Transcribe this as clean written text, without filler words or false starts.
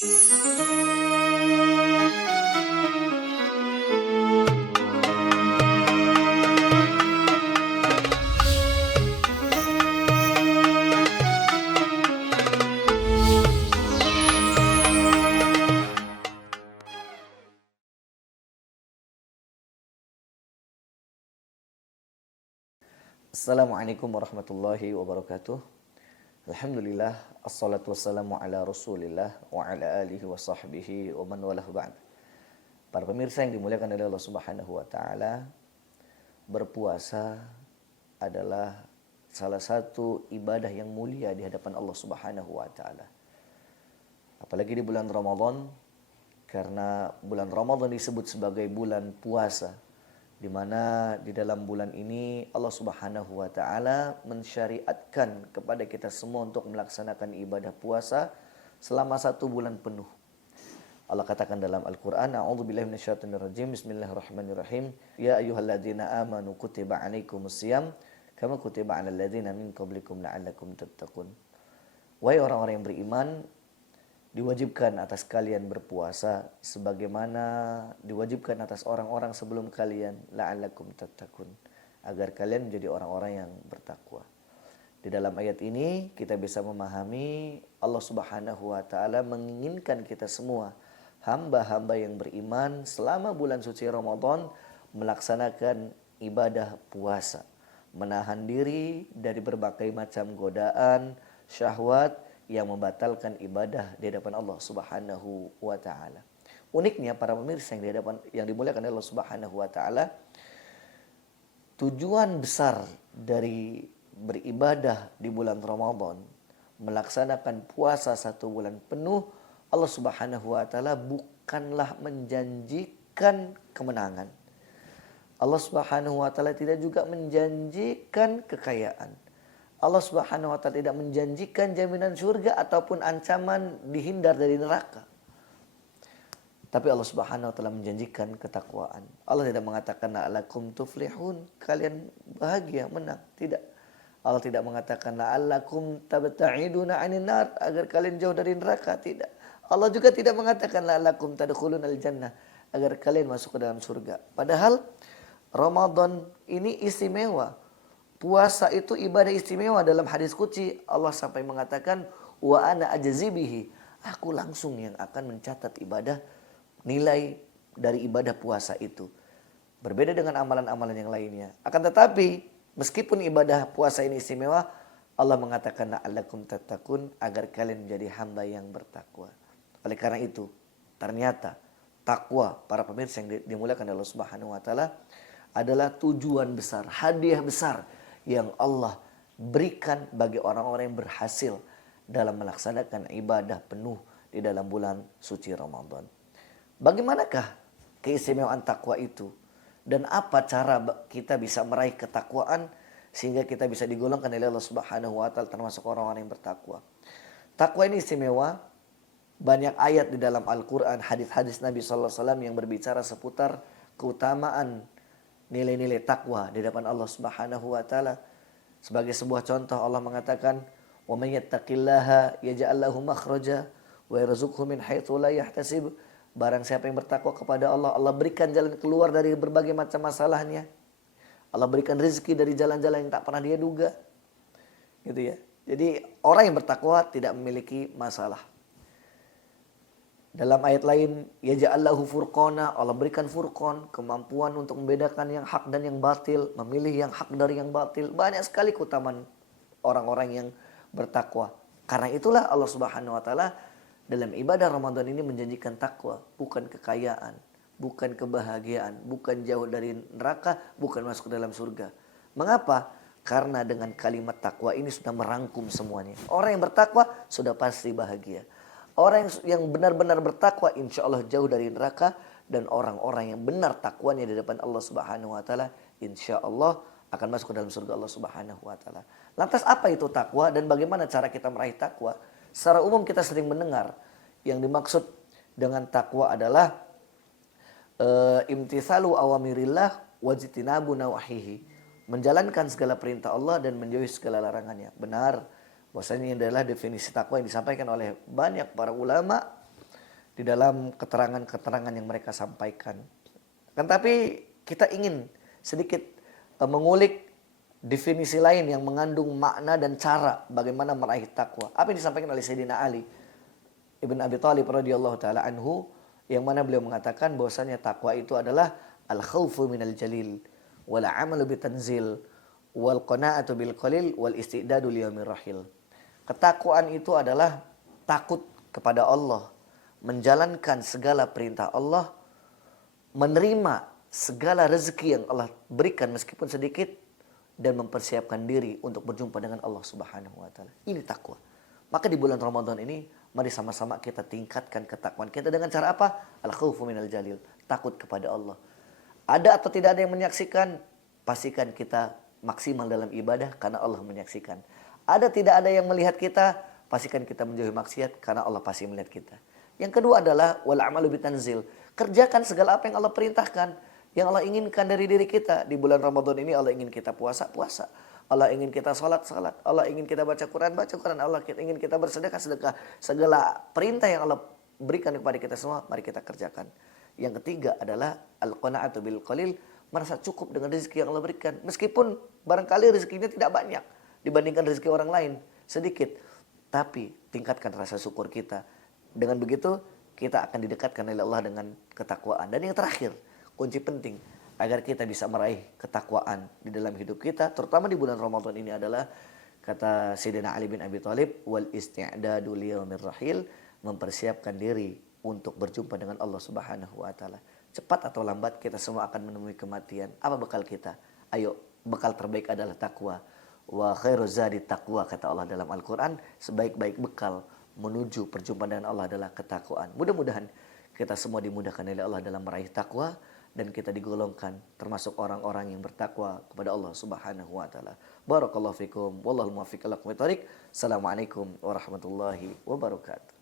Assalamualaikum warahmatullahi wabarakatuh. Alhamdulillah, assalatu wassalamu ala rasulillah wa ala alihi wa sahbihi wa man walah ba'd. Para pemirsa yang dimuliakan oleh Allah subhanahu wa ta'ala, berpuasa adalah salah satu ibadah yang mulia di hadapan Allah subhanahu wa ta'ala. Apalagi di bulan Ramadan, karena bulan Ramadan disebut sebagai bulan puasa, di mana di dalam bulan ini Allah Subhanahu wa taala mensyariatkan kepada kita semua untuk melaksanakan ibadah puasa selama 1 bulan penuh. Allah katakan dalam Al-Qur'an, a'udzubillahi minasyaitonirrajim, bismillahirrahmanirrahim, ya ayyuhalladzina amanu kutiba 'alaikumusiyam kama kutiba 'alal ladzina min qablikum la'allakum tattaqun. Wahai orang-orang yang beriman, diwajibkan atas kalian berpuasa sebagaimana diwajibkan atas orang-orang sebelum kalian, la'allakum tattaqun, agar kalian menjadi orang-orang yang bertakwa. Di dalam ayat ini kita bisa memahami Allah Subhanahu wa taala menginginkan kita semua hamba-hamba yang beriman selama bulan suci Ramadan melaksanakan ibadah puasa, menahan diri dari berbagai macam godaan, syahwat yang membatalkan ibadah di hadapan Allah Subhanahu wa taala. Uniknya para pemirsa yang dimuliakan oleh Allah Subhanahu wa taala, tujuan besar dari beribadah di bulan Ramadan, melaksanakan puasa 1 bulan penuh, Allah Subhanahu wa taala bukanlah menjanjikan kemenangan. Allah Subhanahu wa taala tidak juga menjanjikan kekayaan. Allah Subhanahu wa taala tidak menjanjikan jaminan surga ataupun ancaman dihindar dari neraka. Tapi Allah Subhanahu wa taala menjanjikan ketakwaan. Allah tidak mengatakan la'allakum tuflihun, kalian bahagia, menang. Tidak. Allah tidak mengatakan la'allakum tabta'iduna 'anil nar, agar kalian jauh dari neraka. Tidak. Allah juga tidak mengatakan la'allakum tadkhulunal jannah, agar kalian masuk ke dalam surga. Padahal Ramadan ini istimewa. Puasa itu ibadah istimewa. Dalam hadis qudsi Allah sampai mengatakan wa ana ajzi bihi, aku langsung yang akan mencatat ibadah, nilai dari ibadah puasa itu. Berbeda dengan amalan-amalan yang lainnya. Akan tetapi meskipun ibadah puasa ini istimewa, Allah mengatakan la'allakum tattaqun, agar kalian menjadi hamba yang bertakwa. Oleh karena itu, ternyata takwa, para pemirsa yang dimuliakan oleh Allah Subhanahu wa taala, adalah tujuan besar, hadiah besar yang Allah berikan bagi orang-orang yang berhasil dalam melaksanakan ibadah penuh di dalam bulan suci Ramadan. Bagaimanakah keistimewaan takwa itu? Dan apa cara kita bisa meraih ketakwaan sehingga kita bisa digolongkan oleh Allah Subhanahu wa taala termasuk orang-orang yang bertakwa? Takwa ini istimewa. Banyak ayat di dalam Al-Qur'an, hadis-hadis Nabi sallallahu alaihi wasallam yang berbicara seputar keutamaan nilai-nilai takwa di depan Allah Subhanahu wa taala. Sebagai sebuah contoh, Allah mengatakan, "Wa may yattaqillaha yaj'al lahu makhraja wa yarzuqhu min haitsu la yahtasib." Barang siapa yang bertakwa kepada Allah, Allah berikan jalan keluar dari berbagai macam masalahnya. Allah berikan rezeki dari jalan-jalan yang tak pernah dia duga. Gitu ya. Jadi orang yang bertakwa tidak memiliki masalah. Dalam ayat lain, yaj'allahu furqana, Allah berikan furqan, kemampuan untuk membedakan yang hak dan yang batil, memilih yang hak dari yang batil. Banyak sekali keutamaan orang-orang yang bertakwa. Karena itulah Allah Subhanahu wa taala dalam ibadah Ramadan ini menjanjikan takwa, bukan kekayaan, bukan kebahagiaan, bukan jauh dari neraka, bukan masuk ke dalam surga. Mengapa? Karena dengan kalimat takwa ini sudah merangkum semuanya. Orang yang bertakwa sudah pasti bahagia. Orang yang benar-benar bertakwa insya Allah jauh dari neraka. Dan orang-orang yang benar takwanya di depan Allah Subhanahu wa taala insya Allah akan masuk ke dalam surga Allah Subhanahu wa taala. Lantas apa itu takwa dan bagaimana cara kita meraih takwa? Secara umum kita sering mendengar yang dimaksud dengan takwa adalah imtithalu awamirillah wajtinabu nawahihi, menjalankan segala perintah Allah dan menjauhi segala larangannya. Benar, bahwasanya ini adalah definisi takwa yang disampaikan oleh banyak para ulama. di dalam keterangan-keterangan yang mereka sampaikan. Kan tapi kita ingin sedikit mengulik definisi lain yang mengandung makna dan cara bagaimana meraih takwa. Apa yang disampaikan oleh Sayyidina Ali Ibn Abi Thalib radhiyallahu taala anhu, yang mana beliau mengatakan bahwasanya takwa itu adalah al-khaufu minal jalil wal amalu bitanzil wal qanaatu bil qalil wal istidadu liyaumir rahil. Ketakwaan itu adalah takut kepada Allah, menjalankan segala perintah Allah, menerima segala rezeki yang Allah berikan meskipun sedikit, dan mempersiapkan diri untuk berjumpa dengan Allah Subhanahu wa taala. Ini takwa. Maka di bulan Ramadan ini mari sama-sama kita tingkatkan ketakwaan kita dengan cara apa? Al-khaufu minal jalil, takut kepada Allah. Ada atau tidak ada yang menyaksikan, pastikan kita maksimal dalam ibadah karena Allah menyaksikan. Ada tidak ada yang melihat kita, pastikan kita menjauhi maksiat karena Allah pasti melihat kita. Yang kedua adalah wal amalu bitanzil, kerjakan segala apa yang Allah perintahkan, yang Allah inginkan dari diri kita. Di bulan Ramadan ini Allah ingin kita puasa, Allah ingin kita salat, Allah ingin kita baca Quran, Allah ingin kita bersedekah. Segala perintah yang Allah berikan kepada kita semua, mari kita kerjakan. Yang ketiga adalah al-qanaatu bil qalil, merasa cukup dengan rezeki yang Allah berikan. Meskipun barangkali rezekinya tidak banyak dibandingkan rezeki orang lain, sedikit. Tapi tingkatkan rasa syukur kita. Dengan begitu kita akan didekatkan oleh Allah dengan ketakwaan. Dan yang terakhir, kunci penting agar kita bisa meraih ketakwaan di dalam hidup kita, terutama di bulan Ramadan ini adalah kata Sayyidina Ali bin Abi Thalib, wal isti'dadu liyaumir rahil, mempersiapkan diri untuk berjumpa dengan Allah Subhanahu wa taala. Cepat atau lambat kita semua akan menemui kematian. Apa bekal kita? Ayo, bekal terbaik adalah takwa. Wa khairu zadi taqwa, kata Allah dalam Al-Qur'an, sebaik-baik bekal menuju perjumpaan dengan Allah adalah ketakwaan. Mudah-mudahan kita semua dimudahkan oleh Allah dalam meraih takwa, dan kita digolongkan termasuk orang-orang yang bertakwa kepada Allah Subhanahu wa taala. Barakallahu fikum, wallahul muwaffiq ila aqwamit thoriq. Assalamualaikum warahmatullahi wabarakatuh.